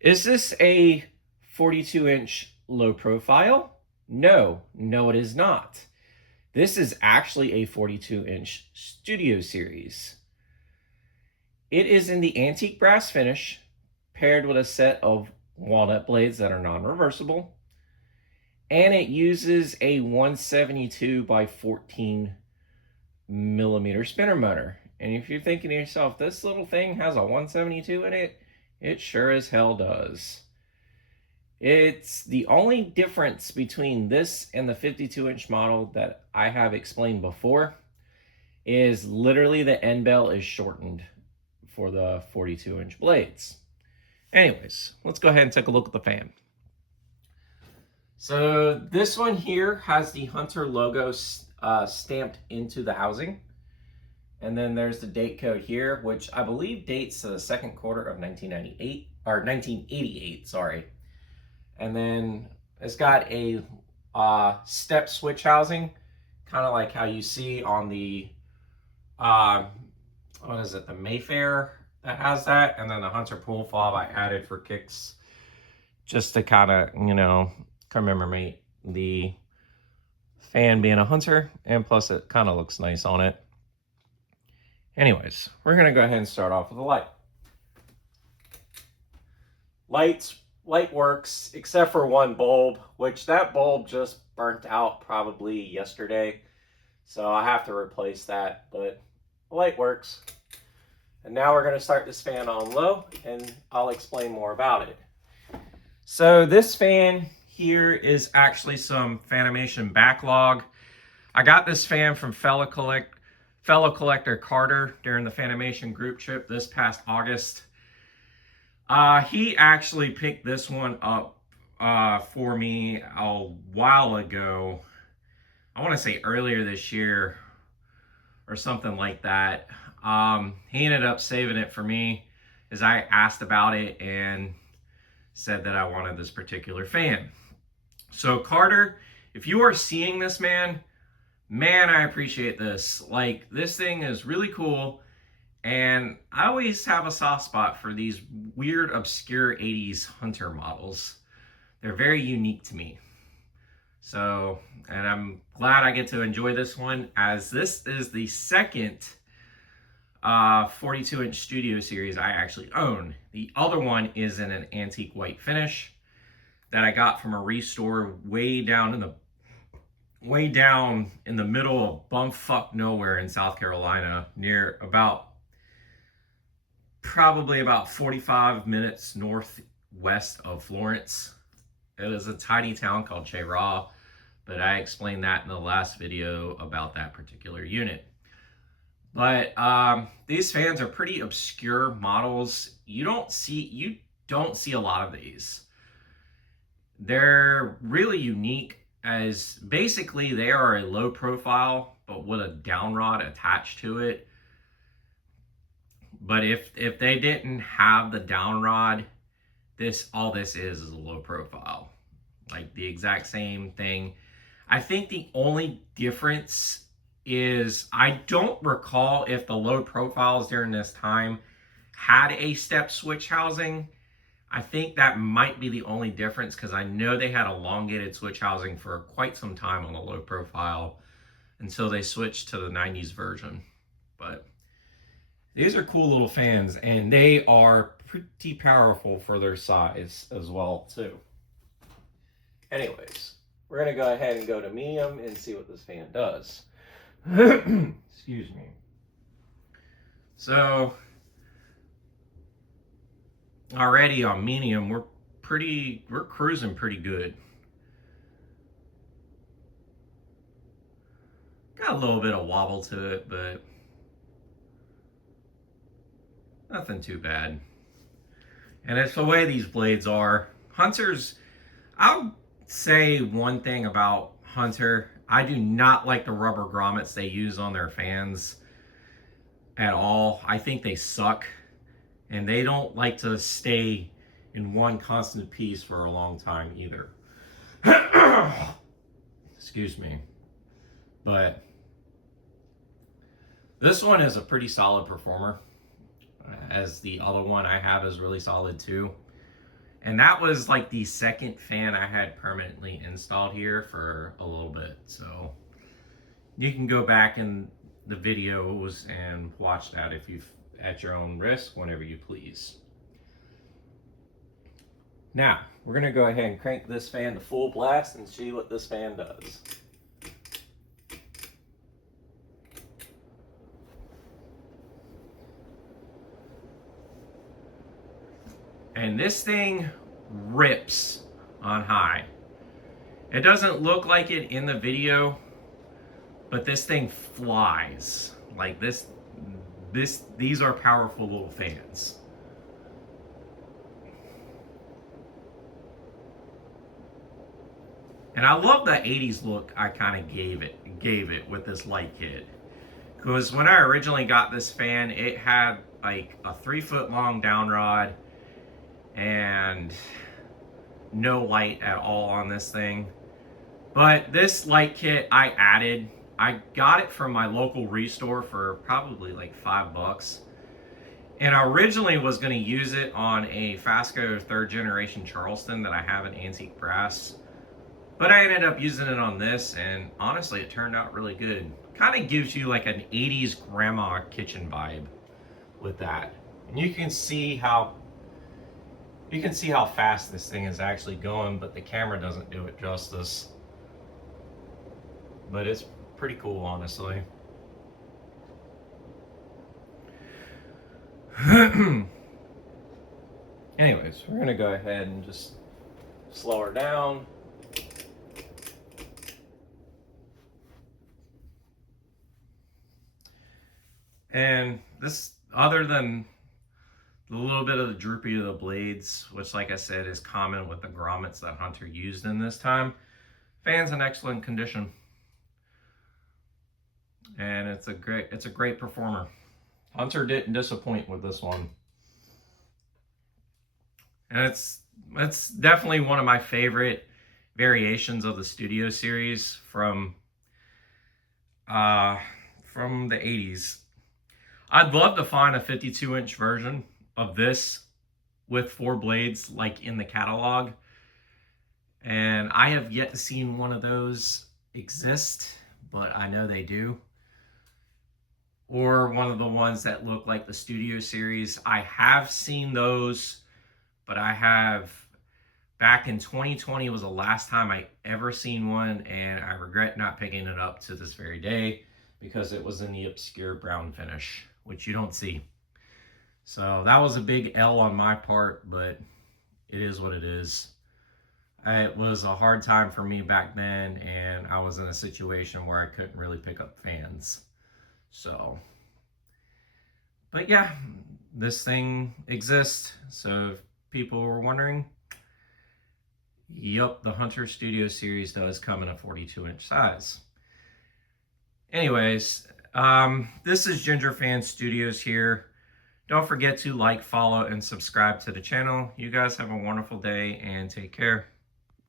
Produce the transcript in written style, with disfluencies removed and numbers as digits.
Is this a 42-inch low profile? No, it is not. This is actually a 42-inch studio series. It is in the antique brass finish, paired with a set of walnut blades that are non-reversible, and it uses a 172 by 14 millimeter spinner motor. And if you're thinking to yourself, this little thing has a 172 in it, it sure as hell does. It's the only difference between this and the 52-inch model that I have explained before is literally the end bell is shortened for the 42-inch blades. Anyways, let's go ahead and take a look at the fan. So this one here has the Hunter logo stamped into the housing. And then there's the date code here, which I believe dates to the second quarter of 1998, or 1988, sorry. And then it's got a step switch housing, kind of like how you see on the, what is it, the Mayfair that has that. And then the Hunter pool fob I added for kicks, just to kind of, commemorate the fan being a Hunter, and plus it kind of looks nice on it. Anyways, we're going to go ahead and start off with the light. Light works, except for one bulb, which that bulb just burnt out probably yesterday. So I have to replace that, but the light works. And now we're going to start this fan on low, and I'll explain more about it. So this fan here is actually some Fanimation backlog. I got this fan from fellow collector Carter during the Fanimation group trip this past August. He actually picked this one up for me a while ago. I want to say earlier this year or something like that. He ended up saving it for me as I asked about it and said that I wanted this particular fan. So Carter, if you are seeing this, man, I appreciate this. Like, this thing is really cool. And I always have a soft spot for these weird, obscure 80s Hunter models. They're very unique to me. So, and I'm glad I get to enjoy this one, as this is the second 42-inch studio series I actually own. The other one is in an antique white finish that I got from a restore way down in the middle of bumfuck nowhere in South Carolina, near probably about 45 minutes northwest of Florence. It is a tiny town called Che-Ra, but I explained that in the last video about that particular unit. But these fans are pretty obscure models. You don't see a lot of these. They're really unique, as basically they are a low profile but with a down rod attached to it. But if they didn't have the down rod, all this is a low profile. Like the exact same thing. I think the only difference is I don't recall if the low profiles during this time had a step switch housing. I think that might be the only difference, because I know they had elongated switch housing for quite some time on the low profile until they switched to the 90s version. But these are cool little fans, and they are pretty powerful for their size as well too. Anyways, we're going to go ahead and go to medium and see what this fan does. Excuse me. So already on medium, we're cruising pretty good. Got a little bit of wobble to it, but nothing too bad. And it's the way these blades are. Hunters, I'll say one thing about Hunter. I do not like the rubber grommets they use on their fans at all. I think they suck. And they don't like to stay in one constant piece for a long time either. Excuse me. But this one is a pretty solid performer, as the other one I have is really solid too. And that was like the second fan I had permanently installed here for a little bit. So you can go back in the videos and watch that if you've at your own risk whenever you please. Now, we're going to go ahead and crank this fan to full blast and see what this fan does. And this thing rips on high. It doesn't look like it in the video, but this thing flies. Like these are powerful little fans. And I love the 80s look I kind of gave it with this light kit. Because when I originally got this fan, it had like a 3-foot long down rod and no light at all on this thing. But this light kit I added. I got it from my local restore for probably like $5. And I originally was going to use it on a Fasco 3rd generation Charleston that I have in antique brass. But I ended up using it on this, and honestly, it turned out really good. Kind of gives you like an 80s grandma kitchen vibe with that. And you can see how fast this thing is actually going, but the camera doesn't do it justice. But it's pretty cool, honestly. Anyways, we're gonna go ahead and just slow her down. And this, other than a little bit of the droopy of the blades, which like I said is common with the grommets that Hunter used in this time, fan's in excellent condition. And it's a great performer. Hunter didn't disappoint with this one. And it's definitely one of my favorite variations of the Studio series from the 80s. I'd love to find a 52-inch version of this with 4 blades like in the catalog. And I have yet to see one of those exist, but I know they do. Or one of the ones that look like the Studio series. I have seen those, but I have, back in 2020 was the last time I ever seen one, and I regret not picking it up to this very day because it was in the obscure brown finish, which you don't see. So that was a big L on my part, but it is what it is. It was a hard time for me back then, and I was in a situation where I couldn't really pick up fans. So, but yeah, this thing exists. So if people were wondering, yep, the Hunter Studio series does come in a 42-inch size. Anyways, this is Ginger Fan Studios here. Don't forget to like, follow, and subscribe to the channel. You guys have a wonderful day and take care.